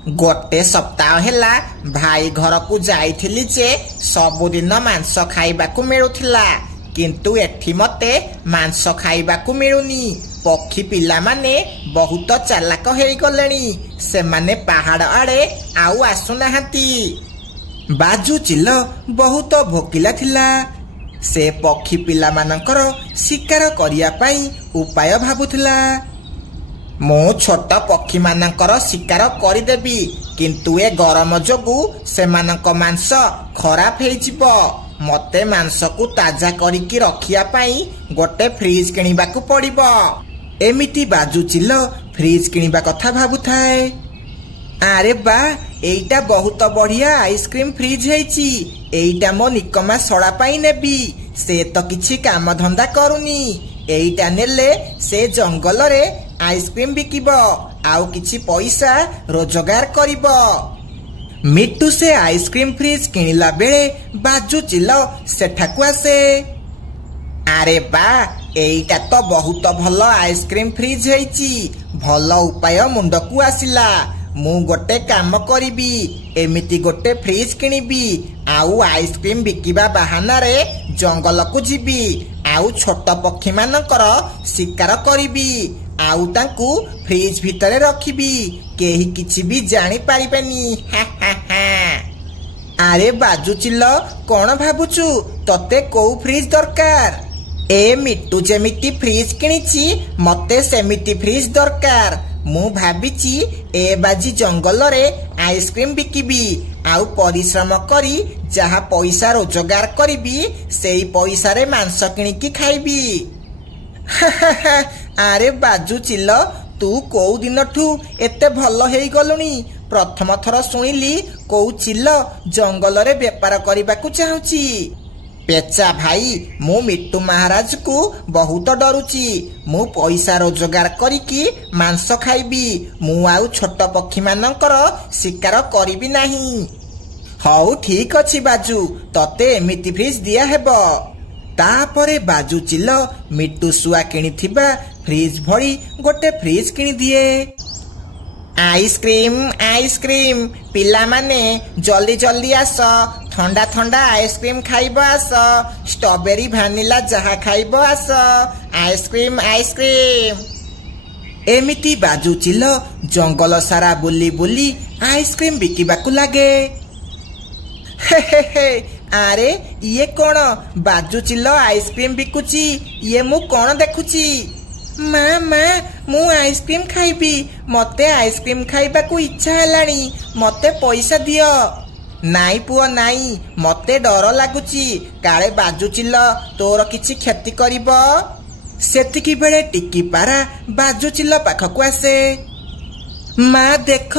गोटे सप्ताह हेला भाई घर को जाइथिली जे सबुदिन मांस खाइबाकू मिलुथिला किंतु एठी मते मांस खाइबाकू मिलुनी। पक्षी पिला माने बहुत चालाक हेई गलेनी, से माने पहाड़ आड़े आउ आसुनाहांती। बाजू चिल बहुत भोकिला थिला। से पक्षी पिला मानकर शिकार करिया पाई उपाय भाबुथिला। मो छोट पक्षी मानकर शिकार करिदेबी किंतु ए गरम जोगु सेमानक मांस खराब हेजिबो। मते मांस को ताजा करिकी रखिया पाई गोटे फ्रिज किनिबाकू पड़िबो। एमिति बाजू चिल फ्रिज किनिबा कथा भाबुथाए। आरे बा एइटा बहुत बढ़िया आइसक्रीम फ्रिज हेची। एइटा मो निकमा सड़ा पाई नेबी। से तो किछि काम धंदा करूनी। एइटा नेले से जंगल रे आइसक्रीम बिकिबो आउ किछि पैसा रोजगार करिबो। मिट्टू से आइसक्रीम फ्रिज किनिला बेले बाजू चिल सेठाकू आसे। आरे बा एइटा तो बहुत भल आइसक्रीम फ्रिज हेची। भल उपाय मुंडकू आसिला। मु गोटे काम करिबी, एमिति गोटे फ्रिज किनिबी आउ आइसक्रीम बिकिबा बहाना रे जंगल को जीबी आउ छोट पक्षी मानकर शिकार करिबी आउ तांकू फ्रिज भितरे रखिबी। केही किछि भी जानि पारिबेनी। आरे बाजू चिल कोन भाबुचु? तते को फ्रिज दरकार? ए मिट्टू जेमिति फ्रिज किनिछि मते सेमिति फ्रिज दरकार। मु भाबिची ए बाजी जंगल रे आइसक्रीम बिकिबी आउ परिश्रम करी जहा पैसा रोजगार करिबी सेई पैसा रे मांस किनिकी खाइबी। आरे बाजू चिल तू को दिनठू एते भल हेई गलुनी? प्रथम थर सुनिली को चिल जंगल रे व्यापार करिबाकू चाहुची। पेचा भाई मु मिट्टू महाराज को बहुत डरुची। मु पैसा रोजगार करिकी मांस खाइबी। मु आउ छोट पक्षी मानकर शिकार करिबी नाही। हौ ठीक अछि बाजू, तते एमिति फ्रिज दिया हेबो। तापरे बाजू चिल मिट्टू सुआ किनिथिबा फ्रिज भरी गोटे फ्रिज किनि दिए। आइसक्रीम आइसक्रीम पिला माने जल्दी जल्दी आस। ठंडा ठंडा आइसक्रीम खाइबो आस। स्ट्रॉबेरी भानिला जहा खाइबो आस। Ice cream ice cream. एमिति बाजू चिल जंगल सारा बुली बुली आइसक्रीम बिकिबाकू लागे। आरे ये कोन? बाजू चिल आइसक्रीम बिकुची। ये मु कोन देखुची? माँ मु आइसक्रीम खाइबी। मते आइसक्रीम खाइबाकू इच्छा हेलानी। मते पैसा दियो। नाई पुओ नाई, मते डर लागुची काले बाजू चिल तोर किछि क्षति करिबो। सेतिकी बेले टिकी पारा बाजू चिल पाखकू आसे। माँ देख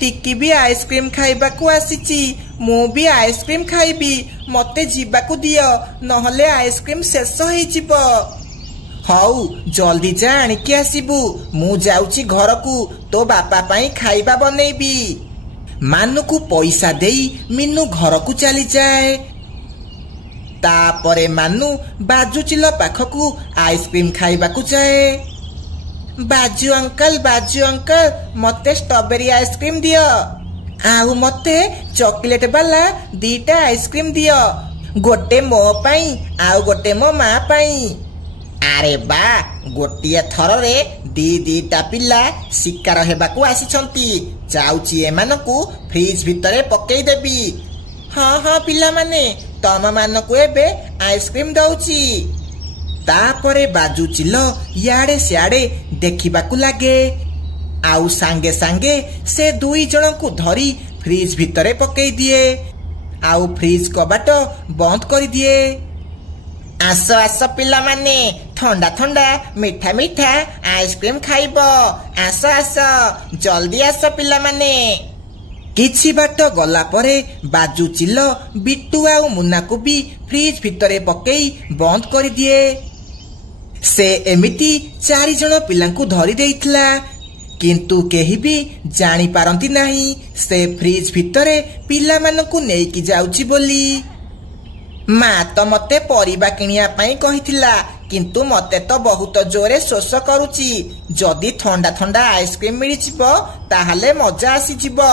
टिकी भी आइसक्रीम खाइबाकू आसीची। मु भी आइसक्रीम खाइबी। मते जीबाकू दियो नहले आइसक्रीम शेष होई जिवो। हौ जल्दी जा आनिकी आसीबू। मु जाउची घर को तो बापा पाई खाइबा बनेबी। मानु को पैसा देई मिनु घर को चली जाए। तापरे मानु बाजू चिल पाखकू आइसक्रीम खाइबाकू जाए। बाजू अंकल मते स्ट्रॉबेरी आइसक्रीम दियो आउ मते चॉकलेट वाला 2टा आइसक्रीम दियो। गोटे मो पाई आउ गोटे मो माँ पाई। आरे बा गोटिए थर रे 2टा पिला शिकार हेबाकू आसीछंती। जाउची एमानकू फ्रिज भितरे पकेई देबी। हाँ पिला माने तम मानकू एबे आइसक्रीम दउची। तापरे बाजू चिल याडे सियाडे देखिबाकू लागे आउ सांगे सांगे से 2 जण को धरी फ्रिज भितरे पकेई दिए आउ फ्रिज कबाट बंद कर दिए। आस आस पिला माने ठंडा ठंडा मीठा मीठा आइसक्रीम खाइबो। आस आस जल्दी आस पिला माने। किछि बाट गला परे बाजू चिल बिट्टू आउ मुन्ना को भी फ्रिज भितरे पकेई बंद कर दिए। से एमिति 4 जण पिलांकू धरी देइथला किंतु केही भी जानी पारंती नाही से फ्रिज भितरे पिला मानकू नेकी जाउची बोली। माँ तो मते परिबा किनिया पाई कहिथिला किंतु मते तो बहुत जोरे शोष करुची जदि ठंडा ठंडा आइसक्रीम मिल ताहले मजा आसी जीवो।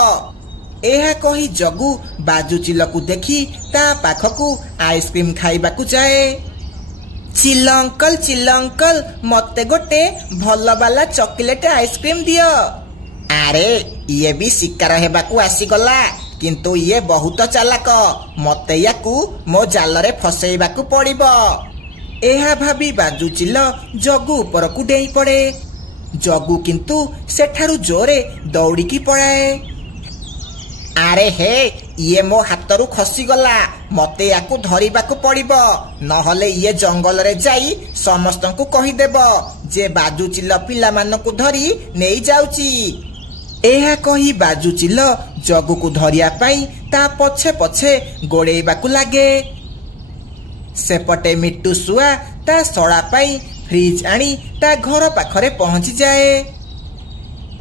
एहा कही जगू बाजू चिल को देखी ता पाखकू आइसक्रीम खाइबाकू जाए। चिल अंकल मते गोटे भल वाला चॉकलेट आइसक्रीम दियो। अरे ये भी शिकार हेबाकू आसीगला किंतु ये बहुत चालाक मते याकू मो जालरे फसैबाकू पड़िबो। एहा भाभी बाजू चिल जगू ऊपर को डेई पड़े। जगू किंतु सेठारू जोरे दौड़िकी पड़ाए। अरे हे ये मो हाथरू खसी गला मते याकू धरिबाकू पड़िबो नहले ये जंगल रे जाई समस्तंकू कहि देबो जे बाजू चिल पिला मानकू धरी नेई जाउची। एहा कही बाजू चिल जगू को धरिया पाई ता पछे पछे गोड़ेबाकू लागे। सेपटे मिट्टू सुआ ता सड़ा पाई फ्रिज आनी ता घर पाखरे पहुंची जाए।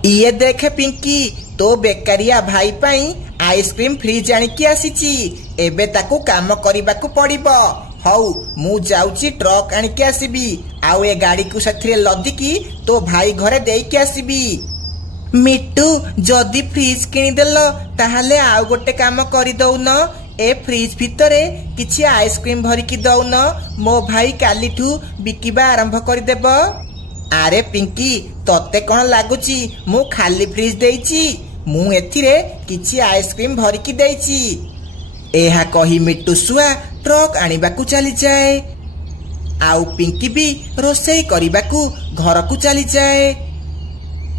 ये देखे पिंकी तो बेकारिया भाई पाई आइसक्रीम फ्रिज आनिकी आसीची एबे ताकू काम करिबाकू पड़िबो। हौ मु जाउची ट्रक आनिकी आसीबी आउ ए गाड़ी को साथिरे लदिकी तो भाई घरे देइकी आसीबी। मिट्टू जदि फ्रिज किनी देलो ताहाले आउ गोटे काम करि दउन ए फ्रिज भितरे किछि आइसक्रीम भरिकी दउन मो भाई कालीठू बिकिबा आरंभ करि देबो। अरे पिंकी तते कोन लागुची मु खाली फ्रिज देइची मु एथिरे किछि आइसक्रीम भरिकी देइची। एहा कही मिट्टू सुआ ट्रक आनिबाकू चली जाए आउ पिंकी भी रोसई करिबाकू घर को चली जाए।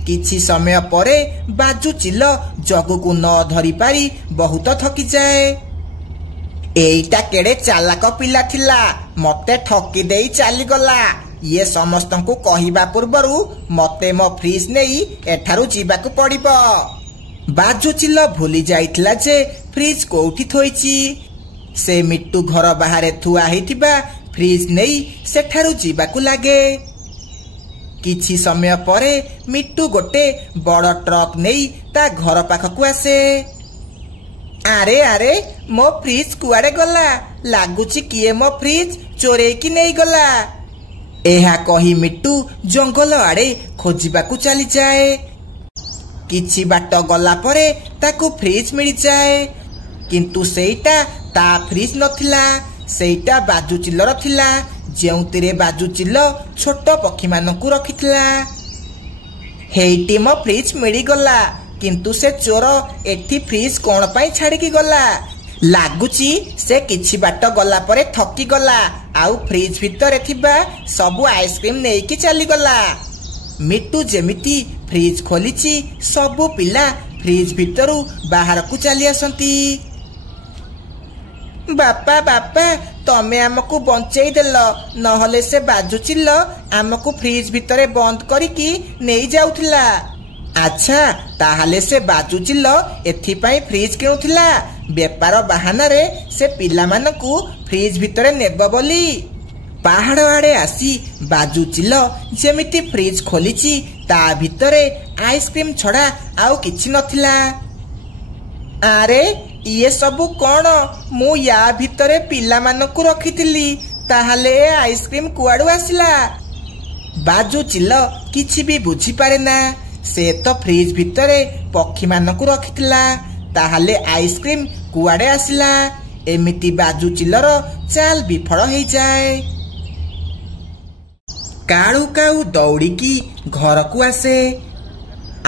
किछि समय परे बाजू चिल जगू को न धरी पारी बहुत थकी जाए। एईटा केड़े चालाक पिला थिला मते ठकी देई चली गला ये समस्तंकू कहिबा पूर्वरु मते मो फ्रिज नेई एठारू जीबाकू पड़िबो। बाजू चिल भूली जाइथिला जे फ्रिज कोउठी थोइची। से मिट्टू घर बाहरे थुआ हेतिबा फ्रिज नेई सेठारू जीबाकू लागे। किछि समय परे मिट्टू गोटे बड़ ट्रक नेई ता घर पाखकू आसे। अरे अरे मो फ्रिज कुआडे गला लागुची किए मो फ्रिज चोरेई की नहीं गला। एहा कही मिट्टू जंगल आड़े खोजिबाकू चली जाए। किछि बाट गला परे ताकू फ्रिज मिल जाए किंतु सेईटा ता फ्रिज नथिला सेईटा बाजू चिल्लर थिला जेउतिरे बाजू चिल्ल छोट पक्षी मानकू रखिथिला। हेईटी मो फ्रिज मिली गला किंतु से चोर एठी फ्रिज कोन पाई छाड़िकी गला लागुची से किछि बाट गला परे थकी गला आउ फ्रिज भितरे थिबा सबु आइसक्रीम नेकी चली गला। मिट्टू जेमिति फ्रिज खोलिची सबु पिला फ्रिज भितरु बाहर को चली आसंती। बापा बापा तमे आमको बंचेई देल नहले से बाजू चिल्ल आमको फ्रिज भितरे बंद करिकी नेई जाउथिला। अच्छा ताहाले से बाजू चिल्ल एथिपाई फ्रिज किणुथिला बेपार बहाना रे से पिला मानकू फ्रिज भितरे नेब बोली। पहाड़ आड़े आसी बाजू चिल्ल जेमिति फ्रिज खोलिची ता भितरे आइसक्रीम छड़ा आउ किछि नथिला। अरे ये सबु कौन मु या भितरे पिला मानकू रखिथिली ताहाले आइसक्रीम कुआडू आसिला। बाजू चिल्ल किछि भी बुझी पारे ना से तो फ्रिज भितरे पक्षी मानकू रखिथिला ताहाले आइसक्रीम कुआडे आसिला। एमिति बाजू चिल्लर चाल विफल हो जाए। काळू काऊ दौड़िकी घर को आसे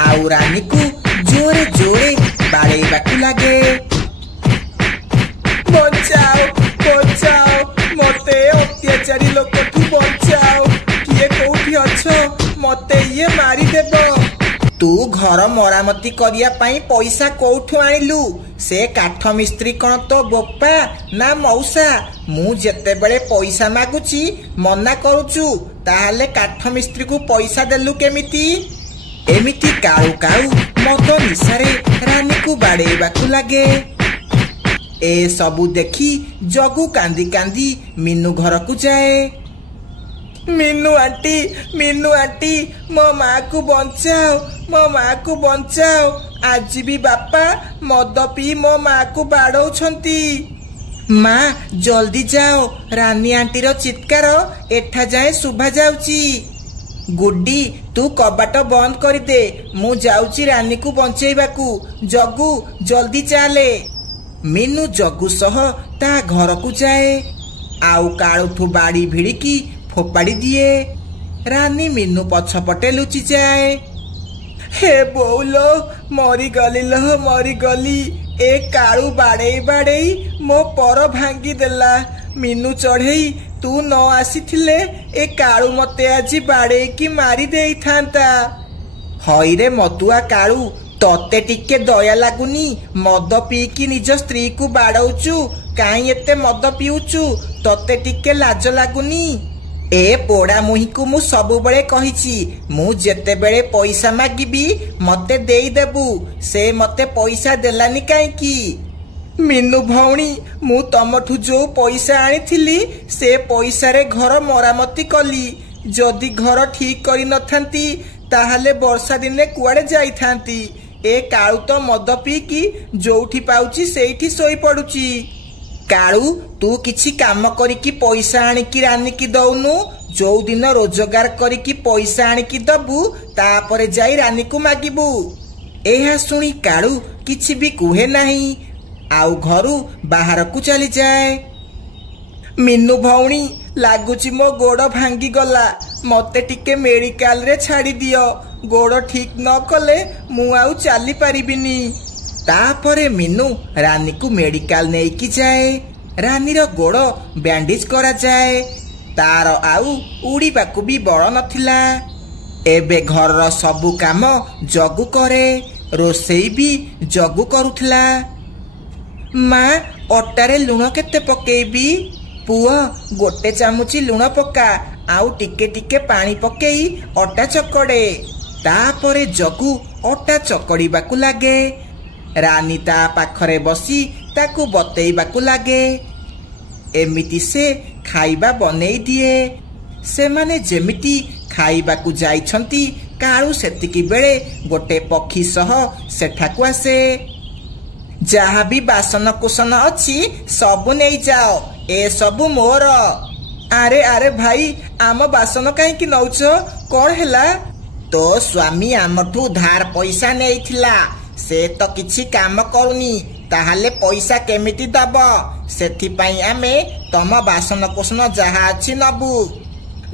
आउ रानी को जोरे जोरे बाड़ेबाकू लागे। बचाओ बचाओ मते अत्याचारी लोक तू बचाओ किए कोठी अछो मते ये मारी देबो। तू घर मरामती करिया पाई पैसा कोठू आनिलु से काठ मिस्त्री कौन तो बोपा ना मौसा मु जेते बेले पैसा मागुची मना करूचु ताहाले काठ मिस्त्री को पैसा देलु केमिति। एमिति काऊ काऊ मद निशारे रानी को बाड़ेबाकू लागे। ए सबू देखी जगू कांदी कांदी मीनू घर को जाए। मीनू आंटी मो माँ को बचाओ मो माँ को बचाओ आज भी बापा मद पी मो माँ को बाड़ौछंती। माँ जल्दी जाओ, रानी आंटीर चित्कार एठा जाए शुभा जाउची। गुड्डी तू कबाट बंद कर दे, मु जाउची रानी को बंचेइबाकू। जग्गू जल्दी चाले। मीनू जग्गू सह ता घर को जाए, आउ काळुठू बाड़ी भिड़िकी फोपाड़ी दिए। रानी मीनू पछपटे लुचि जाए। हे बोलो मरी गली लो मरी गली, ए काळू बाड़ेई बाड़ेई मो पर भांगी देला। मीनू चढ़ेई तू न आसीथिले ए काळू मते आजी बाड़ेई की मारी देई थांता। हईरे मतुआ काळू, तते टिके दया लागुनी? मद पीकी निज स्त्री को बाड़ौचु, काई एते मद पिउचु? तते टिके लाज लागुनी? ए पोड़ा मुही को मु सबु बळे कहिछि, मु जेते बेळे पैसा मागिबी मते देई देबू। से मते पैसा देलानी काईकी? मीनू भौणी, मु तमठू जो पैसा आनिथिली से पैसा रे घर मरामती कली। जदि घर ठीक करि नथांती ताहाले वर्षा दिने कुआडे जाई थांती। ए काळू तो मद पीकी जोठी पाउची सेठी सोई पडुची। काळू तू किछि काम करिकी पैसा आनिकी रानी की दउनु? जो दिन रोजगार करिकी पैसा आनिकी दबू तापरे जाई रानी को मागिबू। एहा सुनी काळू किछि भी कुहे नाही, आउ घरू बाहर को चली जाए। मीनू भौणी लागुची मो गोड़ भांगी गला, मते टिके मेडिकल रे छाड़ी दियो। गोड़ ठीक न कले मु आउ चली पारिबिनी। तापरे मीनू रानी को मेडिकल नेकी जाए। रानीर गोड़ बैंडेज करा जाए। तार आउ उड़ीबाकू भी बड़ नथिला। एबे घर सबु काम जग्गू करे, रोसेई भी जग्गू करुथला। माँ अटारे लुण केते पकेइबी? पुआ गोटे चामुची लुण पका, आउ टिके टिके पानी पकेई अटा चकड़े। तापरे जग्गू अटा चकड़ीबाकू लागे। रानी ता पाखरे बसी ताकू बतेइबाकू लागे। एमिति से खाइबा बनेई दिए। सेमाने जेमिति खाइबाकू जाइछंती, काळू सेतिकी बेळे गोटे पक्षी सह सेठाकू आसे। जहा भी बासन कुसन अच्छी सबु नहीं जाओ, ए सबु मोर। अरे अरे भाई आम बासन कहीं नौच, कौन हैला? तो स्वामी आमठू धार पैसा नेइथिला, से तो किछि काम करूनी, ताहाले पैसा केमिति दब? सेथिपाई आमे तम बासन कुसन जहा अछि नबु।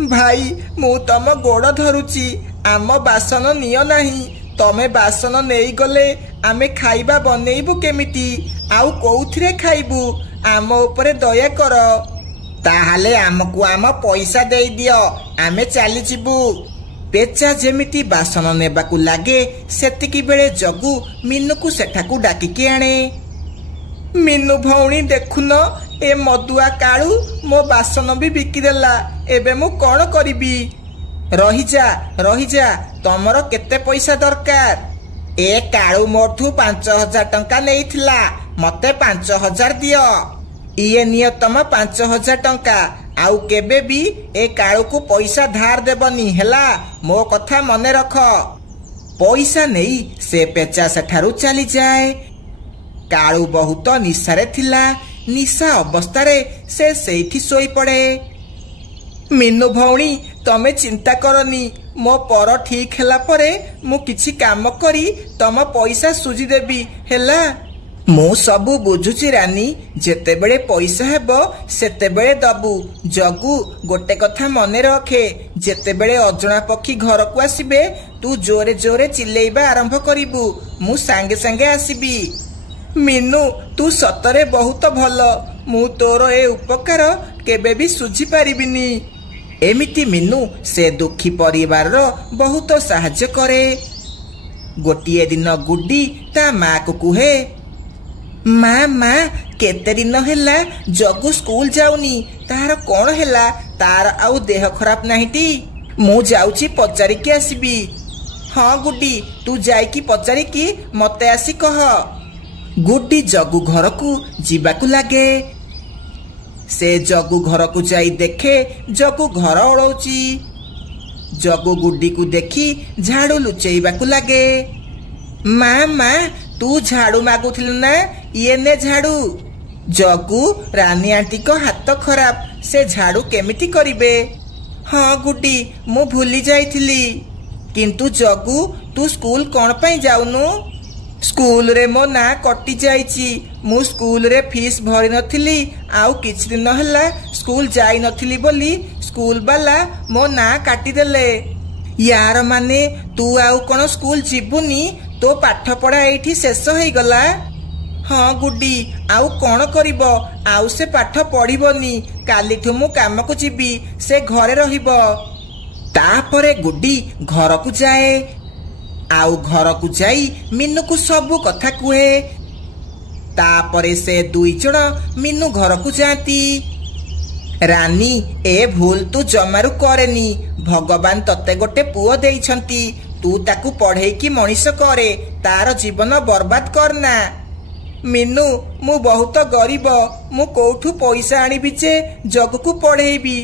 भाई मु तम गोड़ धरुची, आम बासन नियो नाही। तमे बासन नेई गले आमे खाइबा बनेइबु केमिति? आउ कोउथिरे खाइबु? आम ऊपरे दया कर। ताहाले आमकु आम पैसा देई दियो, आमे चली जिबु। पेचा जेमिति बासन नेबाकू लागे सेतिकी बेळे जग्गू मीनू सेठाकू डाकिकी आणे। मीनू भौणी देखुन, ए मदुआ काळू मो बासन भी बिकिदेला। एबे मु कौन करिबी? रही जा, तमर केते पैसा दरकार? ए काळू मोठू 5000 टंका नेइथिला, मते 5000 दियो। इए नियो तम 5000 टंका, आउ केबे भी ए काळू को पैसा धार देबनी हैला, मो कथा मने रख। पैसा नेई से पेचा सेठारू चली जाए। काळू बहुत निशारे थिला। निशा अवस्थारे से सेठी सोई पड़े। मीनू भौणी तमे चिंता करनी, मो पर ठीक हैला परे मु किछि काम करी तम पैसा सुझी देबी हैला। मु सबु बुझुची रानी, जेते बेळे पैसा हेबो सेते बेळे दबु। जग्गू गोटे कथा मने रखे, जेते बेळे अजणा पक्षी घर को आसीबे तू जोरे जोरे चिल्लेइबा आरंभ करिबु, मु सांगे सांगे आसीबी। मीनू तू सतरे बहुत भल, मु तोर ए उपकार केबे भी सुझी पारिबिनी। एमिति मीनू से दुखी परिवार रो बहुत साहाय्य करे। गोटिए दिन गुड्डी ता माँ को कुहे, माँ केते दिन हैला जग्गू स्कूल जाउनी, तार कौन हैला? तार आउ देह खराब नाहीटी? मु जाउची पचारिकी आसीबी। हाँ गुड्डी तू जाइकी पचारिकी मते आसी कह। गुड्डी जग्गू घर को जीवाकू लागे। से जग्गू घर को जाई देखे जग्गू घर ओळौची। जग्गू गुड्डी को देखी झाड़ू लुचेइबाकू लागे। माँ तू झाड़ू मागुथिलु ना, ये ने झाड़ू। जगू रानी आंटी को हाथ खराब से झाड़ू केमिति करिबे। हाँ गुड्डी मु भूली जाइथिली किंतु जगू तू स्कूल कौन पाई जाउनु? स्कूल रे मो ना कटि जाइची। मु स्कूल रे फीस भरी नथिली आउ किछ दिन हला स्कूल जाई नथिली बोली स्कूल वाला मो ना काटी देले। यार माने तू आउ कोन स्कूल जीबुनी? तो पाठ पढ़ा एठी शेष होई गला। हाँ गुड्डी आउ कौन करिब? आउ से पाठ पढ़िबनी। कालीठु मु काम को जीबी से घरे रहिब। तापरे गुड्डी घर को जाए आउ घर को जाई मीनू को सबु कथा कुहे। तापरे से दुई जण मीनू घर को जाती। रानी ए भूल तू जमारू करेनी। भगवान तते गोटे पुओ देइछंती तू ताकू पढ़े की मनीष करे तार जीवन बर्बाद करना। मीनू मु बहुत गरीब मु कोठू पैसा आनिबी जे जग को पढ़ेबी।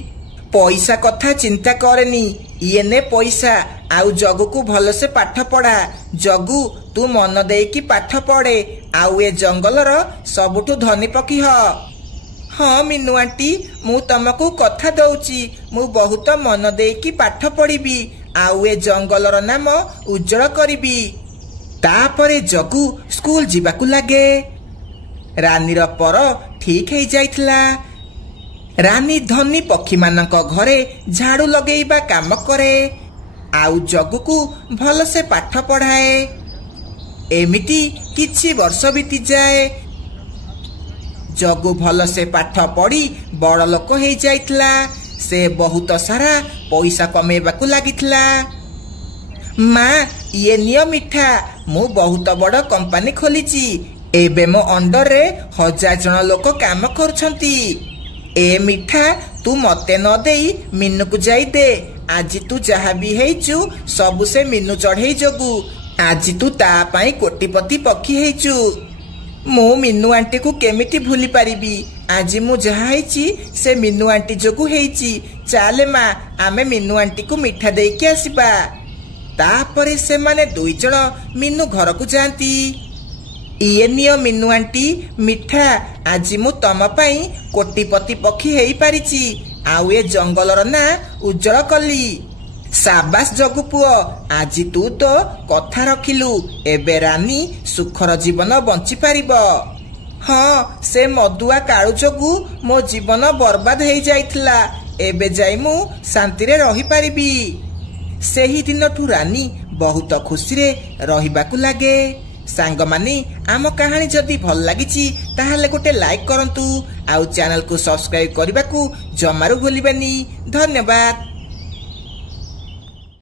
पैसा कथा चिंता करेनी ये ने पैसा आउ जगू को भल से पाठ पढ़ा। जगू तू मन देकी पाठ पढ़े आउ ए जंगलर सबुठू धनी पकी ह। हाँ मीनू आंटी मु तमको कथा दउची मु बहुत मन देकी पाठ पढ़िबी आउ ए जंगलर नाम उज्जवल करिबी। तापरे जगू स्कूल जीवाकू लागे। रानीर पर ठीक है जाइथिला। रानी धनी पक्षी मानक घरे झाड़ू लगेइबा काम करे आउ जगू को भल से पाठ पढ़ाए। एमिति किछि वर्ष बीती जाए। जगू भल से पाठ पढ़ी बड़ लोक हो जाइथिला। से बहुत सारा पैसा कमेबाकू लागिथिला। माँ ये निय मिठा मु बहुत बड़ कंपनी खोलीची। एबे मो अंडर रे 1000 जन लोक काम करछंती। ए मिठा तू मते न देई मीनू को जाई दे। आज तू जहा भी हेचु सबु से मीनू चढ़ई जगू। आज तू ता पाई कोटिपति पक्षी हेचु। मु मीनू आंटी को केमिति भूली पारिबी? आज मु जहा हेची से मीनू आंटी जगू हेची। चाले माँ आमे मीनू आंटी को मिठा देके आसीबा। तापरे से माने दुई जण मीनू घर को जाती। इए नियो मीनू आंटी मिठा आज मु तम पाई कोटिपति पक्षी हेई पारिची आउ ए जंगलर ना उज्जवल कली। साबास जगू पुओ आज तू तो कथा रखिलु। एबे रानी सुखर जीवन बंची पारिबो। हाँ से मदुआ काळू जगू मो जीवन बर्बाद हेई जाइथिला। एबे जाई मु शांति रे रही पारिबी। सेही दिनठू रानी बहुत खुशी रे रहिबाकू लागे। सांग माने आम कहानी जदि भल लागिची ताहाले गोटे लाइक करंतु आउ चैनल को सब्सक्राइब करबाकू जमारू भूलिबानी। धन्यवाद।